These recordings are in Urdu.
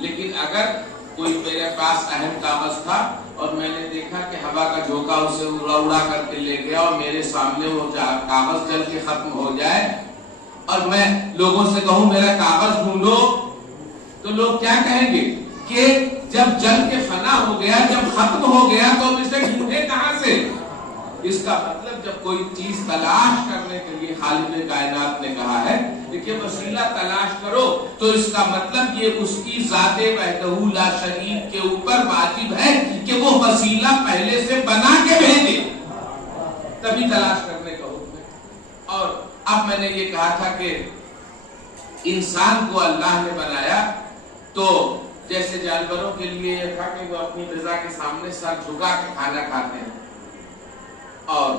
لیکن اگر کوئی میرے پاس اہم کاغذ تھا اور میں نے دیکھا کہ ہوا کا جھونکا اسے اڑا کر کے لے گیا اور میرے سامنے وہ کاغذ جل کے ختم ہو جائے اور میں لوگوں سے کہوں میرا کاغذ ڈھونڈو، تو لوگ کیا کہیں گے کہ جب جل کے فنا ہو گیا، جب ختم ہو گیا تو اسے ڈھونڈے کہاں سے؟ اس کا مطلب جب کوئی چیز تلاش کرنے کے لیے خالق کائنات نے کہا ہے کہ وسیلہ تلاش کرو، تو اس کا مطلب یہ اس کی ذات وحدہ لا شریک کے اوپر واجب ہے کہ وہ وسیلہ پہلے سے بنا کے بھیجے، تبھی تلاش کرنے کا حکم ہے۔ اور اب میں نے یہ کہا تھا کہ انسان کو اللہ نے بنایا تو جیسے جانوروں کے لیے یہ تھا کہ وہ اپنی غذا کے سامنے سر جھکا کے کھانا کھاتے ہیں، اور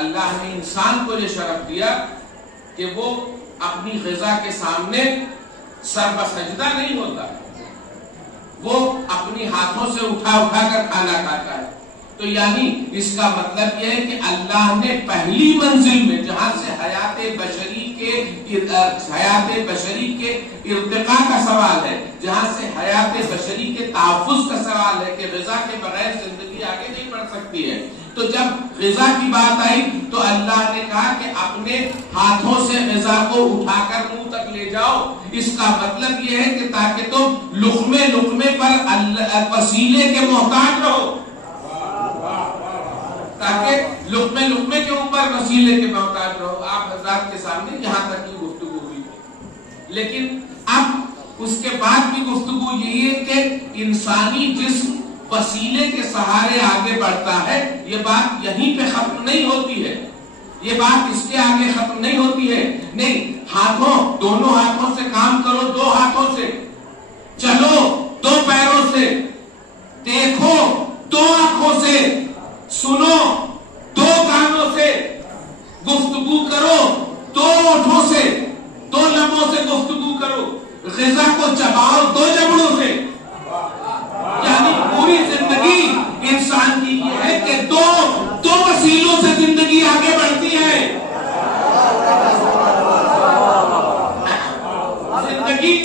اللہ نے انسان کو یہ شرف دیا کہ وہ اپنی غذا کے سامنے سر بسجدہ نہیں ہوتا، وہ اپنی ہاتھوں سے اٹھا کر کھانا کھاتا ہے۔ تو یعنی اس کا مطلب یہ ہے کہ اللہ نے پہلی منزل میں جہاں سے حیات بشری کے ارتقاء کا سوال ہے، جہاں سے حیات بشری کے تحفظ کا سوال ہے کہ غذا کے بغیر زندگی آگے نہیں بڑھ سکتی ہے، تو جب غذا کی بات آئی تو اللہ نے کہا کہ اپنے ہاتھوں سے غذا کو اٹھا کر منہ تک لے جاؤ۔ اس کا مطلب یہ ہے کہ تاکہ تم لقمے پر وسیلے کے محتاج رہو، تاکہ لقمے کے اوپر وسیلے کے محتاج رہو۔ آپ حضرات کے سامنے یہاں تک کی گفتگو ہوئی، لیکن اب اس کے بعد بھی گفتگو یہی ہے کہ انسانی جسم وسیلے کے سہارے آگے بڑھتا ہے، یہ بات یہیں پہ ختم نہیں ہوتی ہے، یہ بات اس کے آگے ختم نہیں ہوتی ہے، نہیں، دونوں ہاتھوں سے کام کرو، دو ہاتھوں سے چلو، دو پیروں سے دیکھو، دو آنکھوں سے سنو، دو کانوں سے گفتگو کرو، دو ہونٹوں سے، دو لبوں سے گفتگو کرو، غذا کو چباؤ دو جبڑوں سے۔ یعنی پوری زندگی انسان کی یہ ہے کہ دو وسیلوں سے زندگی آگے بڑھتی ہے، زندگی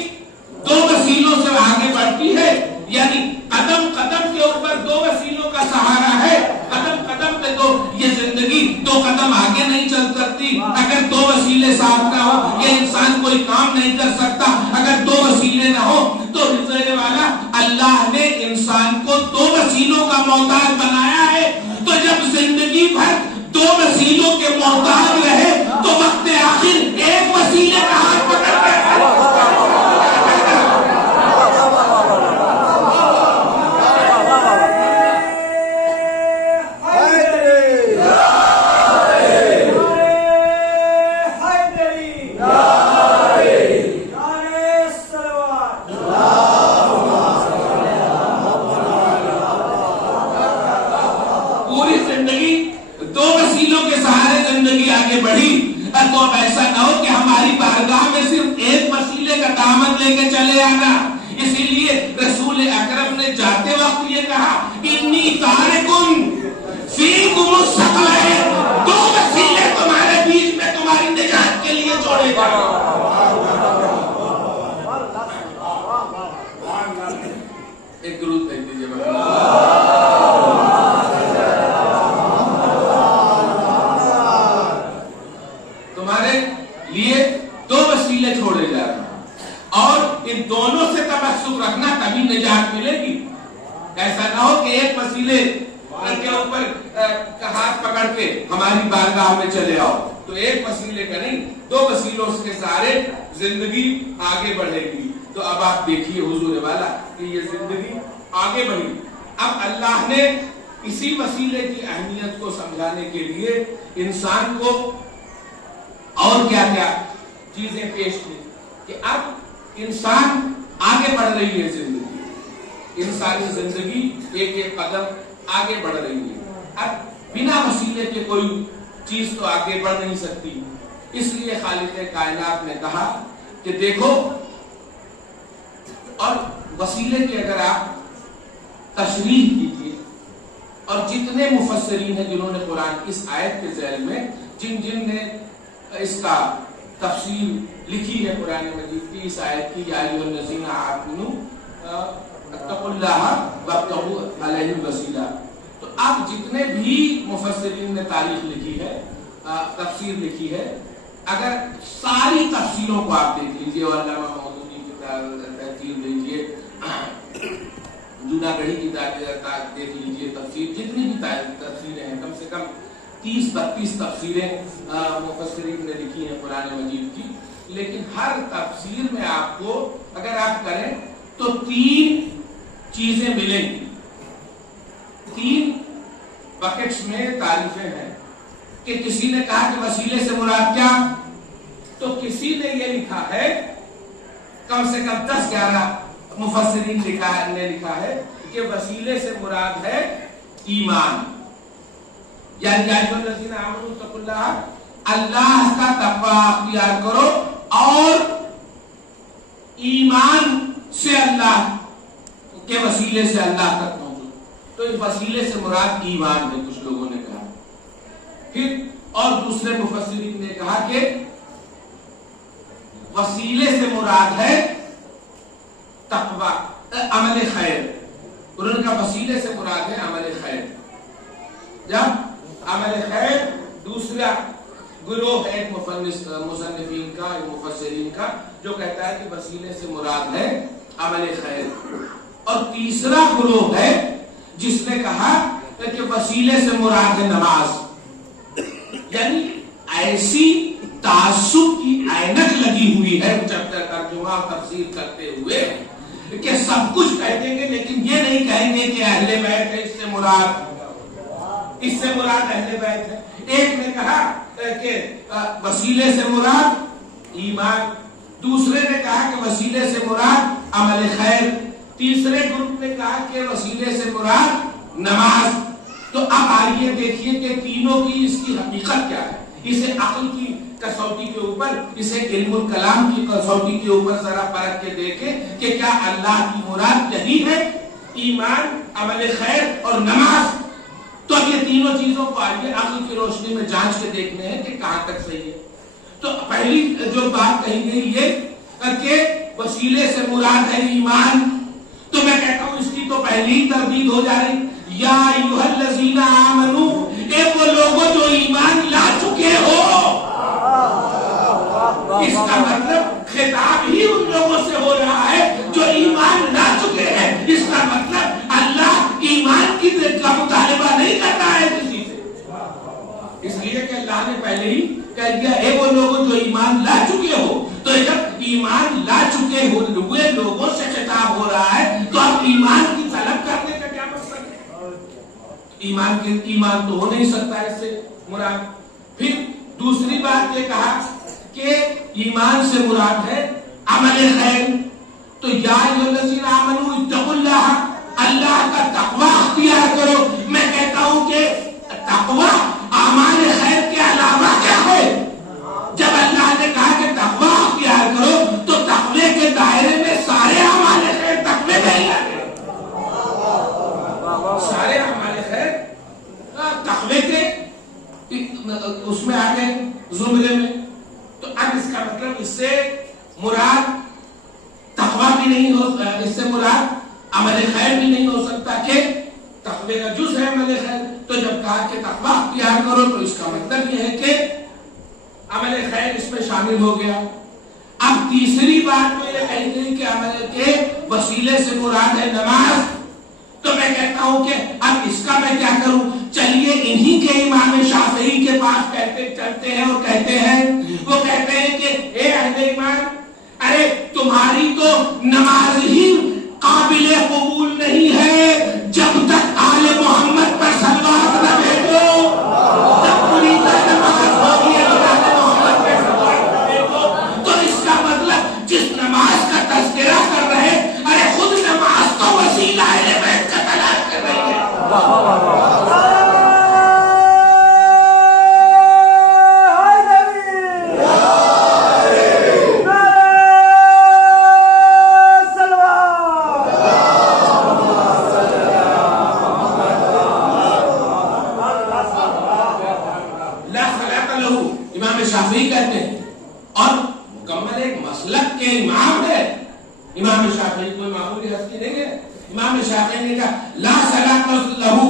دو وسیلوں سے آگے بڑھتی ہے، یعنی قدم کے اوپر دو وسیلوں کا سہارا ہے، قدم پہ تو یہ زندگی دو قدم آگے نہیں چل سکتی اگر دو وسیلے ساتھ نہ ہو، یہ انسان کوئی کام نہیں کر سکتا اگر دو وسیلے نہ ہو۔ تو رضوان والا اللہ نے انسان کو دو وسیلوں کا محتاج بنایا ہے، تو جب زندگی بھر دو وسیلوں کے محتاج رہے تو وقت آخر ایک وسیلے کا ہاتھ پکڑ کے تو اب ایسا نہ ہو کہ ہماری بارگاہ میں صرف ایک وسیلے کا دامن لے کے چلے آنا۔ اسی لیے رسول اکرم نے جاتے وقت یہ کہا انی تارکن فیکم الثقلین، دو وسیلے تمہارے بیچ میں تمہاری نجات کے لیے چھوڑے گا۔ ایک درود بھیج دیجیے چھوڑے جا رہے ہیں، اور ان دونوں سے تمسک رکھنا تبھی نجات ملے گی۔ ایسا نہ ہو کہ ایک وسیلے کے اوپر ہاتھ پکڑ کے ہماری بارگاہ میں چلے آؤ، تو ایک وسیلے کا نہیں، دو وسیلوں کے سارے زندگی آگے بڑھے گی۔ تو اب آپ دیکھیے حضور والا کہ یہ زندگی آگے بڑھی۔ اب اللہ نے اسی وسیلے کی اہمیت کو سمجھانے کے لیے انسان کو اور کیا کیا چیزیں پیش کی کہ اب انسان آگے بڑھ رہی ہے، زندگی، انسانی زندگی ایک ایک قدم آگے بڑھ رہی ہے۔ اب بنا وسیلے کے کوئی چیز تو آگے بڑھ نہیں سکتی، اس لیے خالق کائنات نے کہا کہ دیکھو، اور وسیلے کی اگر آپ تشریح کیجیے، اور جتنے مفسرین ہیں جنہوں نے قرآن اس آیت کے ذیل میں جن نے اس کا تفسیر لکھی ہے قرآن مجید کی اس آیت کی، یا ایھا الذین آمنوا اللہ وابتغوا علیہ الوسیلہ. تو اب جتنے بھی مفسرین نے تاریخ لکھی ہے، تفسیر لکھی ہے، اگر ساری تفسیروں کو آپ دیکھ لیجئے، علامہ مودودی کی تفسیر دیکھیے، جوناگڑھی کی دیکھ لیجئے تفسیر، جتنی بھی تفسیریں ہیں، کم سے کم 30-32 تفسیریں مفسرین نے لکھی ہیں قرآن مجید کی. لیکن ہر تفسیر میں آپ کو اگر آپ کریں تو 3 چیزیں ملیں گی. 3 بکٹس میں تعریفیں ہیں کہ کسی نے کہا کہ وسیلے سے مراد کیا، تو کسی نے یہ لکھا ہے، کم سے کم 10-11 مفسرین نے لکھا ہے کہ وسیلے سے مراد ہے ایمان. یعنی اللہ کا تقوی اختیار کرو اور ایمان سے اللہ کے وسیلے سے اللہ تک پہنچو. تو اس وسیلے سے مراد ایمان ہے، کچھ لوگوں نے کہا. پھر اور دوسرے مفسرین نے کہا کہ وسیلے سے مراد ہے تقوی، عمل خیر. انہوں نے کہا وسیلے سے مراد ہے عمل خیر. جب عمل خیر دوسرا گروہ ہے ایک مصنفین کا، ایک مفسرین کا، جو کہتا ہے کہ وسیلے سے مراد ہے عمل خیر. اور تیسرا گروہ ہے جس نے کہا کہ وسیلے سے مراد ہے نماز. یعنی ایسی تعصب کی عینک لگی ہوئی ہے جب تک ترجمہ اور تفسیر کرتے ہوئے کہ سب کچھ کہہ دیں گے لیکن یہ نہیں کہیں گے کہ اہل بیت ہے، اس سے مراد اہل بیت ہے. ایک نے کہا کہ وسیلے سے مراد ایمان، دوسرے نے کہا کہ وسیلے سے مراد عمل خیر، تیسرے گروپ نے کہا کہ وسیلے سے مراد نماز. تو اب آئیے دیکھیے کہ تینوں کی اس کی حقیقت کیا ہے. اسے عقل کی کسوٹی کے اوپر، اسے علم الکلام کی کسوٹی کے اوپر ذرا پرکھ کے دیکھیں کہ کیا اللہ کی مراد یہی ہے، ایمان، عمل خیر اور نماز. تو یہ تینوں چیزوں کو آئیے عقل کی روشنی میں جانچ کے دیکھنے ہیں کہ کہاں تک صحیح ہے. تو پہلی جو بات کہی گئی یہ کہ وسیلے سے مراد ہے ایمان، تو میں کہتا ہوں اس کی تو پہلی تردید ہو جا رہی. یا ایھا الذین آمنوا، اے وہ لوگوں جو ایمان لا چکے ہو. اس کا مطلب خطاب ہی ان لوگوں سے ہو رہا ہے جو ایمان لا چکے ہیں. اس کا مطلب اللہ ایمان کی کا مطالبہ نہیں کرتا ہے کسی سے، اس لیے کہ اللہ نے پہلے ہی کہہ دیا اے وہ لوگوں جو ایمان لا چکے ہو. تو جب ایمان لا چکے ہوئے لوگوں سے خطاب ہو رہا ہے تو اب ایمان کی طلب کرنے کا کیا مقصد ہے؟ ایمان تو ہو نہیں سکتا اس سے مراد. پھر دوسری بات یہ کہا کہ ایمان سے مراد ہے عمل خیر. تو یا ایھا الذین آمنوا اتقوا اللہ، اللہ کا تقوی اختیار کرو. میں کہتا ہوں کہ تقوی اعمال خیر کے علاوہ کیا ہے؟ جب اللہ نے کہا کہ تقوی اختیار کرو تو تقوی کے دائرے میں سارے اعمال خیر تقوی میں ہی آتے ہیں. سارے اعمال خیر تقوی کے اس میں آ گئے زمرے میں. تو اب اس کا مطلب اس سے مراد تقوی بھی نہیں ہو، اس سے مراد عمل خیر بھی نہیں ہو سکتا کہ تقوی کا جز ہے عمل خیر. تو جب کہا کہ تقوی اختیار کرو تو اس کا مطلب یہ ہے کہ عمل خیر اس میں شامل ہو گیا. اب تیسری بات تو یہ کہی گئی کہ عمل کے وسیلے سے مراد ہے نماز. تو میں کہتا ہوں کہ اب اس کا میں کیا کروں؟ چلیے انہی کے امام شافعی کے پاس چلتے ہیں اور کہتے ہیں، وہ کہتے ہیں کہ اے اہل ایمان، ارے تمہاری تو نماز ہی قابل قبول نہیں ہے جب تک آل محمد پر صلوات نہ بھیجو. جب پوری نماز ہوگی آل محمد پر صلوات نہ بھیجو تو اس کا مطلب جس نماز کا تذکرہ کر رہے، ارے خود نماز تو وسیلہ اہل بیت کا تلاش کر رہی ہے. امام شافعی کہتے ہیں اور مکمل ایک مسلک کے امام ہے. امام شافعی کوئی معمولی ہستی نہیں ہے. امام شافعی نے کہا لا صلاۃ لہو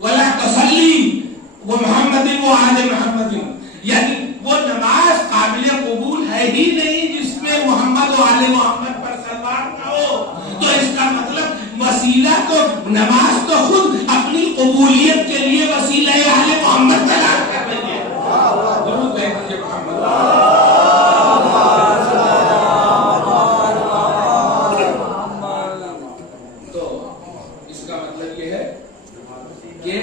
ولا تسلی وہ محمد و آل محمد، یعنی وہ نماز قابل قبول ہے ہی نہیں جس میں محمد و آل محمد پر صلوات نہ ہو. تو اس کا مطلب وسیلہ تو نماز تو خود اپنی قبولیت کے لیے وسیلہ آل محمد تلاش کر رہی ہے. درود ہے محمد. تو اس کا مطلب یہ ہے کہ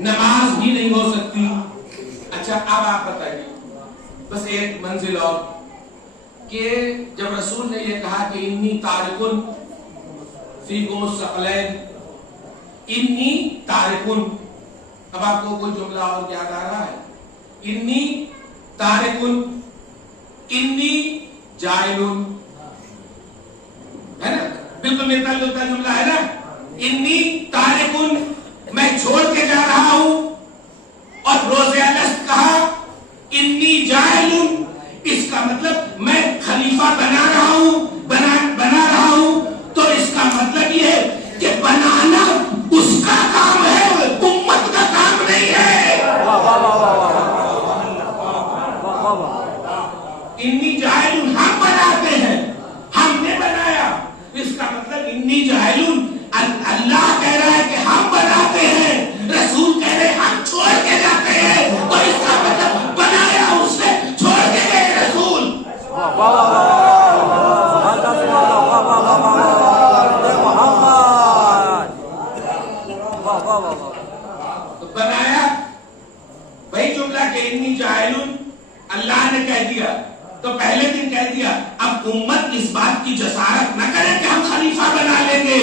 نماز بھی نہیں ہو سکتی. اچھا اب آپ بتائیے بس ایک منزل اور کہ جب رسول نے یہ کہا کہ انی تارکن فیکم الثقلین، انی تارکن، اب آپ کو کوئی جملہ اور یاد آ رہا ہے؟ انی تارکن، انی جائلن، ہے نا؟ بالکل ملتا جلتا جملہ ہے نا. انی تارکن، میں چھوڑ کے جا رہا ہوں. اور روزے الست کہا انی جائلن، اس کا مطلب میں خلیفہ بنا رہا ہوں، بنا رہا ہوں. تو اس کا مطلب یہ ہے کہ بنانا اس کا کام ہے، امت کا کام نہیں ہے. انی جائلن، ہم بناتے ہیں، ہم نے بنایا. اس کا مطلب انی جائلن اللہ کہہ رہا ہے کہ ہم بناتے ہیں، رسول کہہ رہے ہم چھوڑ کے جاتے ہیں. تو اس کا مطلب بنایا اس نے، چھوڑ کے گئے رسول. بنایا وہی جملہ کہ انی جاہلون اللہ نے کہہ دیا تو پہلے دن کہہ دیا. اب امت اس بات کی جسارت نہ کرے کہ ہم خلیفہ بنا لیں گے.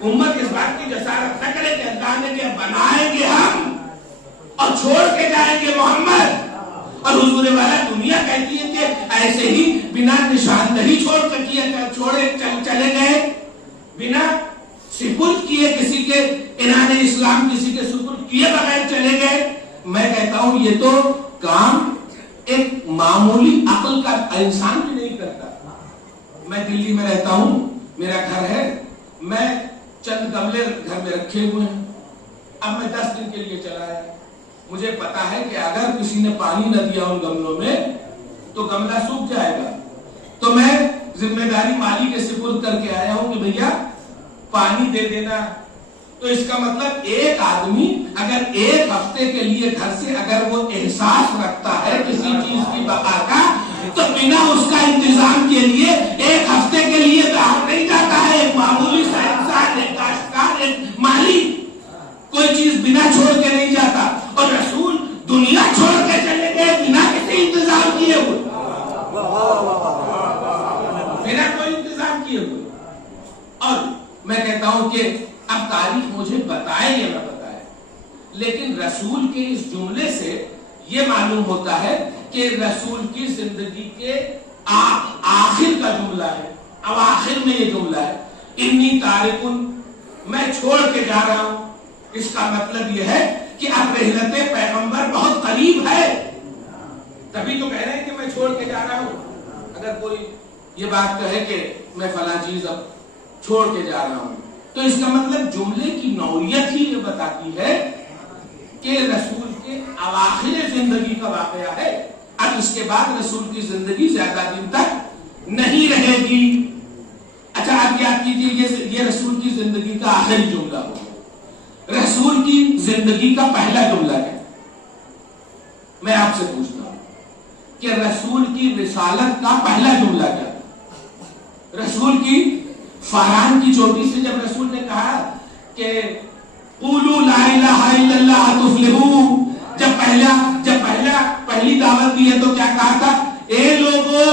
امت اس بات کی جسارت نہ کرے کہ اللہ نے کہ بنائیں گے ہم اور چھوڑ کے جائیں گے محمد. اور حضور والا دنیا کہتی ہے کہ ایسے ہی بنا نشاندہی چھوڑے چلے گئے، بنا سپرد کیے کسی کے عنان اسلام کسی کے سپرد کیے بغیر چلے گئے. میں کہتا ہوں یہ تو کام ایک معمولی عقل کا انسان بھی نہیں کرتا. میں دلی میں رہتا ہوں، میرا گھر ہے، میں چند گملے گھر میں رکھے ہوئے ہیں. اب میں 10 دن کے لیے چلا ہے، مجھے پتا ہے کہ اگر کسی نے پانی نہ دیا ان گملوں میں تو گملہ سوکھ جائے گا. تو میں ذمہ داری مالی کے سپرد کر کے آیا ہوں کہ بھیا پانی دے دینا. تو اس کا مطلب ایک آدمی اگر ایک ہفتے کے لیے گھر سے اگر وہ احساس رکھتا ہے کسی چیز کی بقا کا تو بنا اس کا انتظام کے لیے ایک ہفتے کے لیے باہر نہیں جاتا ہے. ایک معمولی سا انسان، ایک کاشتکار، ایک مالی کوئی چیز بنا چھوڑ کے نہیں جاتا. اور رسول دنیا چھوڑ کے چلے گئے بنا کسی انتظام کیے ہوئے، بنا کوئی انتظام کیے ہوئے. اور میں کہتا ہوں کہ اب تاریخ مجھے بتائے یا نہ بتائے، لیکن رسول کے اس جملے سے یہ معلوم ہوتا ہے کہ رسول کی زندگی کے آخر کا جملہ ہے. اب آخر میں یہ جملہ ہے انی تارکن، میں چھوڑ کے جا رہا ہوں. اس کا مطلب یہ ہے کہ اب رحلت پیغمبر بہت قریب ہے. تبھی تو کہہ رہے ہیں کہ میں چھوڑ کے جا رہا ہوں. اگر کوئی یہ بات کہے کہ میں فلاں چیز اب چھوڑ کے جا رہا ہوں تو اس کا مطلب جملے کی نوعیت ہی یہ بتاتی ہے کہ رسول کے اواخر زندگی کا واقعہ ہے. اب اس کے بعد رسول کی زندگی زیادہ دن تک نہیں رہے گی. اچھا اب یاد کیجیے یہ رسول کی زندگی کا آخری جملہ ہوگا. رسول کی زندگی کا پہلا جملہ ہے. میں آپ سے پوچھتا ہوں کہ رسول کی رسالت کا پہلا جملہ کیا؟ رسول کی فاران کی چوٹی سے جب رسول نے کہا کہ قولوا لا الہ الا اللہ تفلحوا، جب پہلی دعوت دی ہے تو کیا کہا تھا؟ اے لوگوں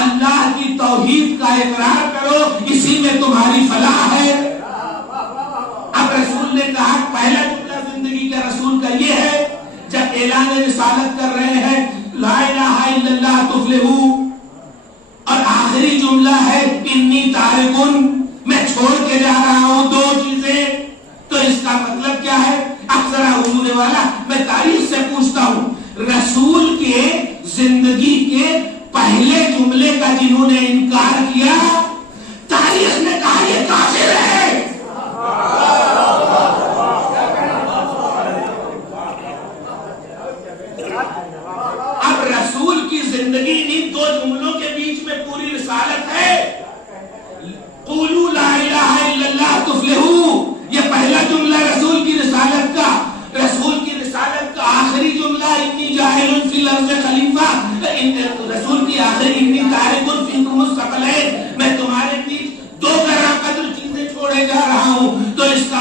اللہ کی توحید کا اقرار کرو، اسی میں تمہاری فلاح ہے. اب رسول نے کہا پہلا جملہ زندگی کا رسول کا یہ ہے جب اعلان رسالت کر رہے ہیں لا الہ الا اللہ تفلحوا، اور آخری جملہ ہے انی تارکن، میں چھوڑ کے جا رہا ہوں 2 چیزیں. تو اس کا مطلب کیا ہے؟ اب ذرا حضور والا میں تاریخ سے پوچھتا ہوں، رسول کے زندگی کے پہلے جملے کا جنہوں نے انکار کیا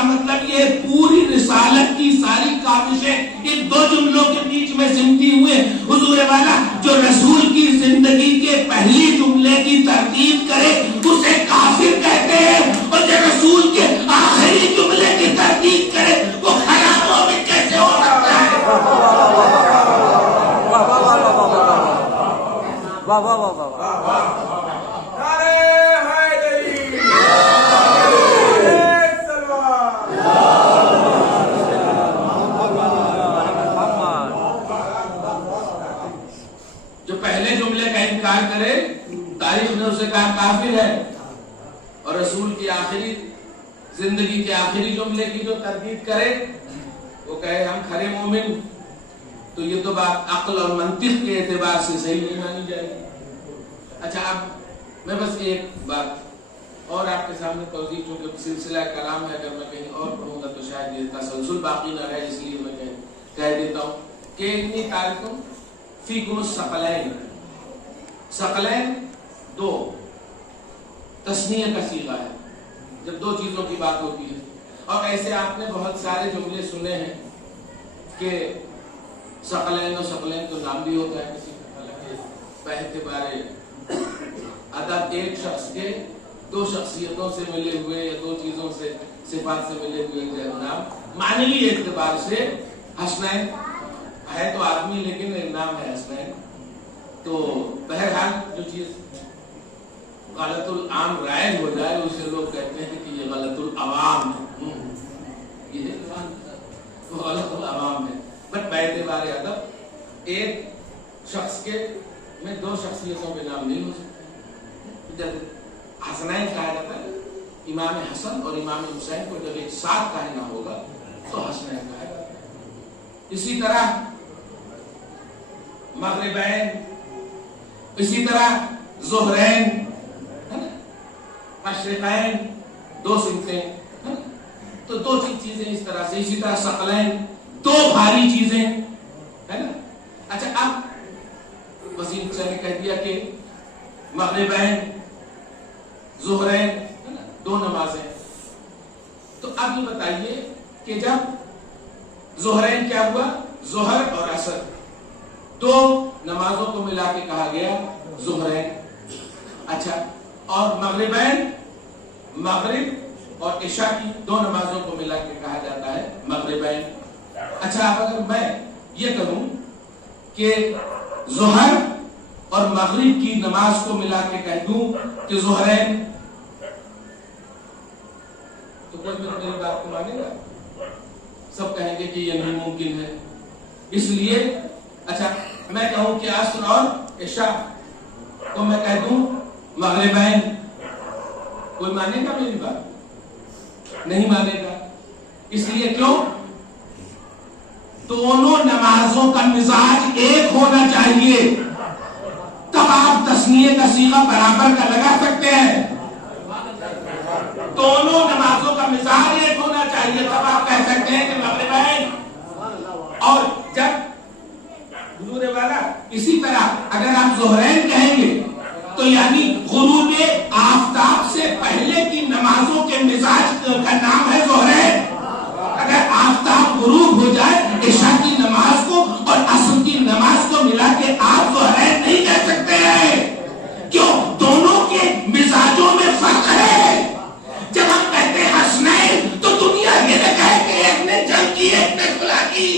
مطلب یہ پوری رسالت کی ساری کاوشیں ان دو جملوں کے بیچ میں سمٹی ہوئے. حضور والا جو رسول کی زندگی کے پہلی جملے کی تردید کرے اسے کافر کہتے ہیں، اور جو رسول کے آخری جملے کی تردید کرے وہ خراب مومن کیسے ہو سکتا ہے؟ واہ واہ واہ واہ واہ. جو پہلے جملے کا انکار کرے تاریخ نے اسے کہا کافر ہے، اور رسول کی آخری زندگی کے آخری جملے کی جو تردید کرے وہ کہے ہم کھرے مومن، تو یہ تو بات عقل اور منطق کے اعتبار سے صحیح نہیں مانی جائے گی. اچھا اب میں بس ایک بات اور آپ کے سامنے توضیح، چونکہ سلسلہ کلام ہے، اگر میں کہیں اور کہوں گا تو شاید یہ تسلسل باقی نہ رہے، اس لیے میں کہہ دیتا ہوں کہ اتنی تاریخوں فیکم الثقلین، ثقلین دو تسنیہ کا صیغہ ہے جب دو چیزوں کی بات ہوتی ہے. اور ایسے آپ نے بہت سارے جملے سنے ہیں کہ ثقلین و ثقلین تو نام بھی ہوتا ہے کسی باعتبار ادب ایک شخص کے دو شخصیتوں سے ملے ہوئے یا دو چیزوں سے صفات سے ملے ہوئے نام، معنوی اعتبار سے حسنین ہے تو آدمی لیکن نام ہے حسنین. تو بہرحال جو چیز غلط العام رائج ہو جائے اسے لوگ کہتے ہیں کہ یہ غلط العوام ہے، یہ غلط العوام ہے. بٹ باعتبار ادب ایک شخص کے میں دو شخصیتوں کے نام نہیں ہو سکتے. جب حسنین کہا جاتا ہے امام حسن اور امام حسین کو جب ایک ساتھ کہنا ہوگا تو حسنین کہا جاتا ہے. اسی طرح مغربین، اسی طرح ظہرین، مشرقین، دو صنفیں، تو دو چیزیں اس طرح سے. اسی طرح ثقلین دو بھاری چیزیں ہے نا. اچھا اب وسیم صاحب نے کہہ دیا کہ مغربین ظہرین دو نمازیں، تو اب یہ بتائیے کہ جب ظہرین کیا ہوا، ظہر اور عصر دو نمازوں کو ملا کے کہا گیا ظہرین. اچھا اور مغربین، مغرب اور عشاء کی دو نمازوں کو ملا کے کہا جاتا ہے مغربین. اچھا اب اگر میں یہ کہوں کہ ظہر اور مغرب کی نماز کو ملا کے کہہ دوں کہ ظہرین، تو کوئی میری بات کو مانے گا؟ سب کہیں گے کہ یہ نہیں ممکن ہے. اس لیے اچھا میں کہوں کہ عصر اور عشاء تو میں کہہ دوں مغربین، کوئی مانے گا میری بات؟ نہیں مانے گا. اس لیے کیوں؟ دونوں نمازوں کا مزاج ایک ہونا چاہیے تب آپ تسنیہ کا صیغہ برابر کا لگا سکتے ہیں. دونوں نمازوں کا مزاج ایک ہونا چاہیے تب آپ کہہ سکتے ہیں کہ مغربین. اور جب حضور والا اسی طرح اگر آپ ظہرین کہیں گے تو یعنی غروب آفتاب سے پہلے کی نمازوں کے مزاج کا نام ہے ظہرین. اگر آفتاب غروب ہو جائے عشاء کی نماز کو اور عصر کی نماز کو ملا کے آپ ظہرین نہیں کہہ سکتے ہیں. کیوں؟ دونوں کے مزاجوں میں فرق ہے. جب ہم کہتے ہیں حسنین تو دنیا یہ نہ کہے کہ ایک نے جنگ کی ایک نے خلا کی.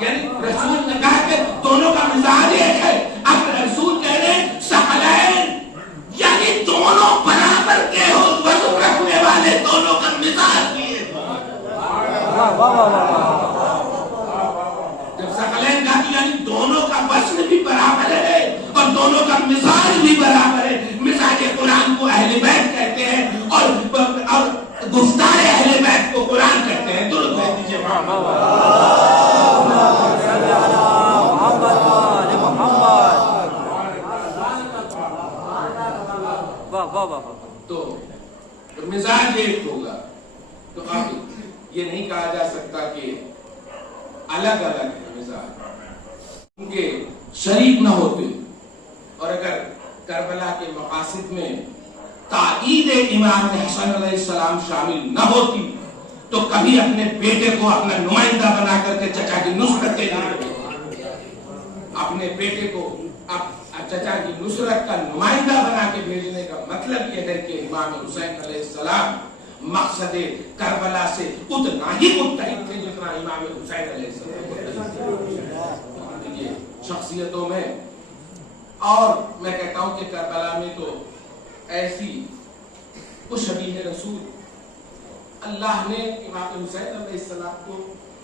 یعنی رسول نے کہا کہ دونوں کا مزاج ایک ہے. اب رسول کہہ رہے ہیں ثقلین، یعنی دونوں برابر کے وزن رکھنے والے، دونوں کا مزاج بھی ہے. جب ثقلین کہا کہ یعنی دونوں کا وزن بھی برابر ہے اور دونوں کا مزاج بھی برابر ہے. مزاج قرآن کو اہل بیت کہتے ہیں اور گفتار اہل بیت کو قرآن کہتے ہیں. درود بھیج دیجیے. تو مزاج ایک ہوگا. تو اب یہ نہیں کہا جا سکتا کہ الگ الگ ہے مزاج، ان کے شریک نہ ہوتے. اور اگر کربلا کے مقاصد میں تائید امام حسن علیہ السلام شامل نہ ہوتی تو کبھی اپنے بیٹے کو اپنا نمائندہ بنا کر کے چچا کی نصرت کے لیے اپنے بیٹے کو چچا کی نصرت کا نمائندہ بنا کے بھیجنے کا مطلب یہ ہے کہ امام حسین علیہ السلام مقصد کربلا سے اتنا ہی متحد تھے جتنا امام حسین علیہ السلام یہ شخصیتوں میں. اور میں کہتا ہوں کہ کربلا میں تو ایسی وہ شبیہ رسول اللہ نے امام حسین علیہ السلام کو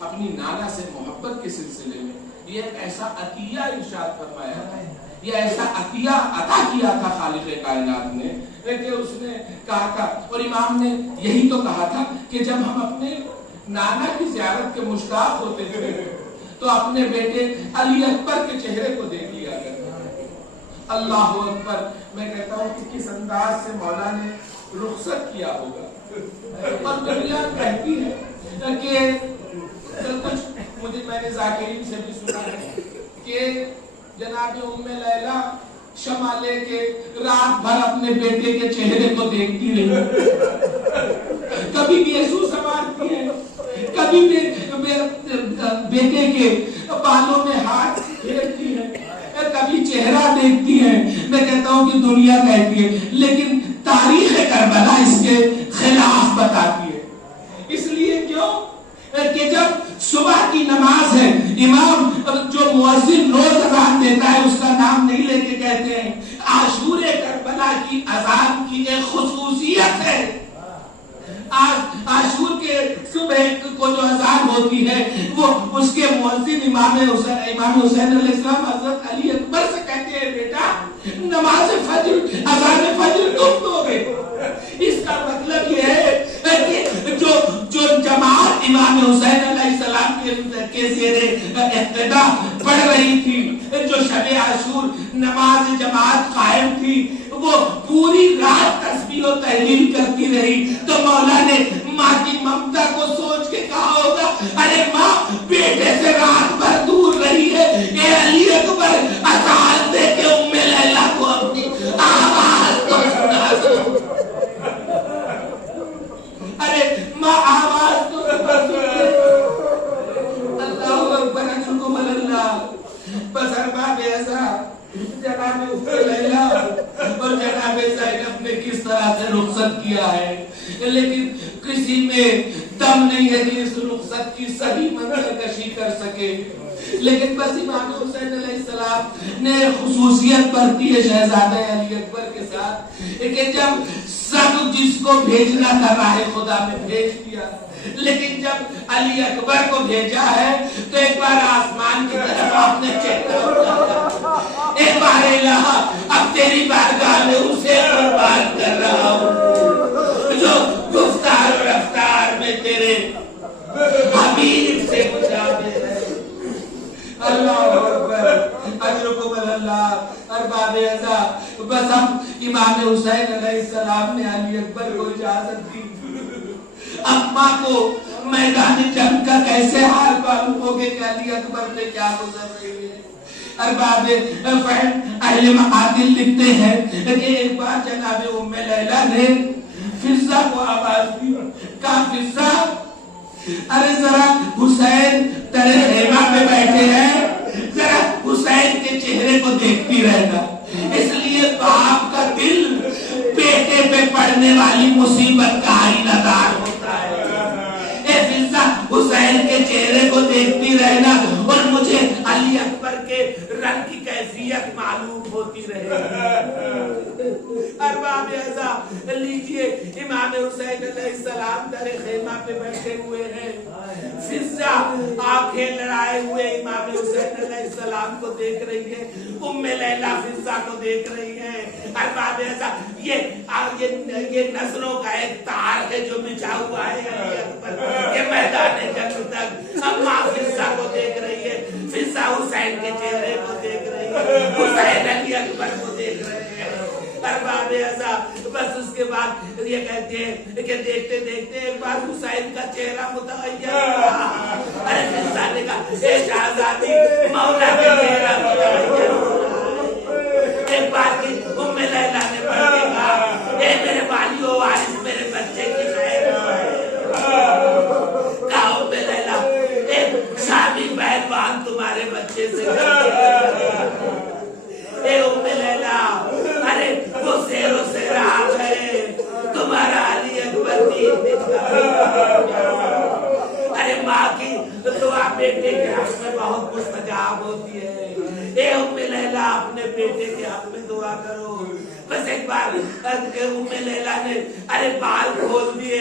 اپنی نانا سے محبت کے سلسلے میں یہ ایسا عطیہ ارشاد فرمایا تھا, یہ ایسا عطیہ عطا کیا تھا خالق کائنات نے کہ اس نے کہا تھا, اور امام نے یہی تو کہا تھا کہ جب ہم اپنے نانا کی زیارت کے مشتاق ہوتے تھے تو اپنے بیٹے علی اکبر کے چہرے کو دیکھ لیا کرتے. اللہ اکبر. میں کہتا ہوں کہ کس انداز سے مولا نے رخصت کیا ہوگا. اور دنیا کہتی ہے کہ کچھ مجھے میں نے ذاکرین سے بھی سنا ہے کہ جناب ام لیلا شمع لے کے رات بھر اپنے بیٹے کے چہرے کو دیکھتی رہی, کبھی گیسو سنوارتی ہے, کبھی بیٹے کے بالوں میں ہاتھ پھیرتی ہے, کبھی چہرہ دیکھتی ہے. میں کہتا ہوں کہ دنیا کہتی ہے, لیکن تاریخ کربلا اس کے خلاف بتاتی ہے. اس لیے کیوں کہ جب صبح کی نماز ہے, امام جو مؤذن روز اذان دیتا ہے اس کا نام نہیں لے کے کہتے ہیں عاشور کربلا کی اذان کی ایک خصوصیت ہے. عاشور کے صبح کو جو اذان ہوتی ہے وہ اس کے مؤذن امام حسین علیہ السلام حضرت علی اکبر سے کہتے ہیں بیٹا نماز فجر اذان فجر تم دو گے. اس کا مطلب یہ ہے کہ جو جماعت امام حسین علیہ السلام کے زیر اقتدا پڑھ رہی تھی, جو شب عاشور نماز جماعت قائم تھی, وہ پوری رات تسبیح و تحلیل کرتی رہی. تو مولا نے ماں کی ممتا کو سوچ کے کہا ہوگا ارے ماں بیٹے سے رات بھر دور رہی ہے, اے علی اکبر اذان دے کے ام لیلا کو اپنی آواز کو سنا دو. ارے ماں آواز تو اللہ اکبر اجرکم اللہ. بس ارباب ایسا جناب ام لیلا اور جناب زینب نے کس طرح سے رخصت کیا ہے, لیکن کسی میں دم نہیں ہے کہ اس رخصت کی صحیح منظر کشی کر سکے. لیکن بس امام حسین علیہ السلام نے خصوصیت برتی ہے شہزادہ علی اکبر کے ساتھ کہ جب سب جس کو بھیجنا تھا راہ خدا میں بھیج دیا, لیکن جب علی اکبر کو بھیجا ہے تو ایک بار آسمان کی طرف آپ نے چہرہ اٹھایا, ایک بار الہ اب تیری بارگاہ میں اسے قربان کر رہا ہوں جو گفتار و رفتار میں تیرے حبیب سے مشابہ ہے. اللہ اکبر اجرکم اللہ. ارباب اعزا, بس ہم امام حسین علیہ السلام نے علی اکبر کو اجازت دی. اماں کو میدان جنگ کا کیسے حال معلوم ہو گئے کہ علی اکبر نے کیا گزر رہی ہے. ارباب اہل مقاتل لکھتے ہیں کہ ایک بار جناب ام لیلا نے فضہ کو آواز دی, کہا فضہ ارے ذرا حسین تیرے خیمہ میں بیٹھے ہیں, ذرا حسین کے چہرے کو دیکھتی رہنا. اس لیے باپ کا دل بیٹے پہ پڑنے والی مصیبت کا آئینہ دار ہوتا ہے. اے فضہ حسین کے چہرے کو دیکھتی رہنا اور مجھے علی اکبر کے رنگ کی کیفیت معلوم ہوتی رہے. ارباب اعزا لیجئے امام حسین علیہ السلام در خیمہ پہ بیٹھے ہوئے ہیں. فضہ آنکھیں لڑائے ہوئے امام حسین علیہ السلام کو دیکھ رہی ہے, ام لیلا فضہ کو دیکھ رہی ہے. ارباب اعزا یہ نظروں کا ایک تار ہے جو بچھا ہوا ہے علی اکبر کے میدان جنگ تک. اماں فضہ کو دیکھ رہی ہے, فضہ حسین کے چہرے کو دیکھ رہی ہے, حسین علی اکبر کو دیکھ رہے ہیں. ارباب اعزا بس اس کے بعد یہ کہتے ہیں کہ دیکھتے دیکھتے ایک بار حسین کا چہرہ متغیر ہوا. ارے فضہ نے کہا اے شہزادی مولا کا چہرہ متغیر ہوا. ایک بار کی ام لیلا اپنے بیٹے کے حق میں دعا کرو. بس ایک بار ام لیلا نے ارے بال کھول دیے,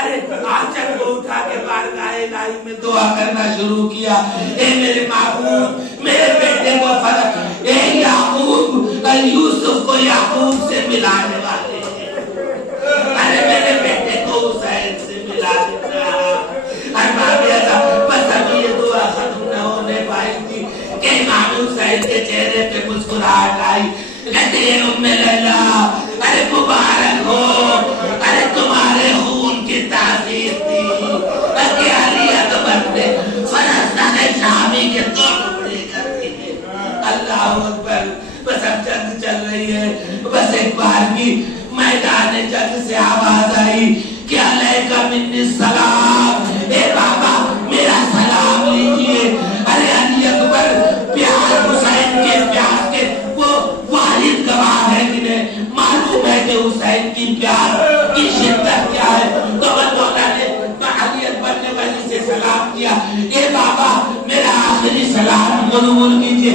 ارے آنچل کو اٹھا کے بارگاہ الہی میں دعا کرنا شروع کیا. اے میرے معبود, میرے بیٹے کو فرق, اے یعقوب, یوسف کو یعقوب سے ملانے والے, ارے میرے بیٹے کو حسین سے ملا دیتا. بس ابھی یہ دعا ختم نہ ہونے پائی تھی کہ امام حسین کے چہرے پہ مسکراہٹ آئی. کہتے ہیں ام لیلا, ارے مبارک ہو, ارے تمہارے خون کی تاثیر تھی کہ علی اکبر نے فرزدق شامی کے 2 ٹکڑے کر دیے. اللہ اکبر. بس اب جنگ چل رہی ہے. بس ایک بار بھی میدان جنگ سے آواز آئی کہ علیکہ منی السلام, اے بابا میرا سلام لیجئے. ارے علی اکبر پیار حسین کے پیار کے وہ والد گواہ ہے جنہیں معلوم ہے کہ حسین کی پیار کی شدت کیا ہے. تو مولا نے علی اکبر نے ولی سے سلام کیا, اے بابا میرا آخری سلام قبول کیجئے.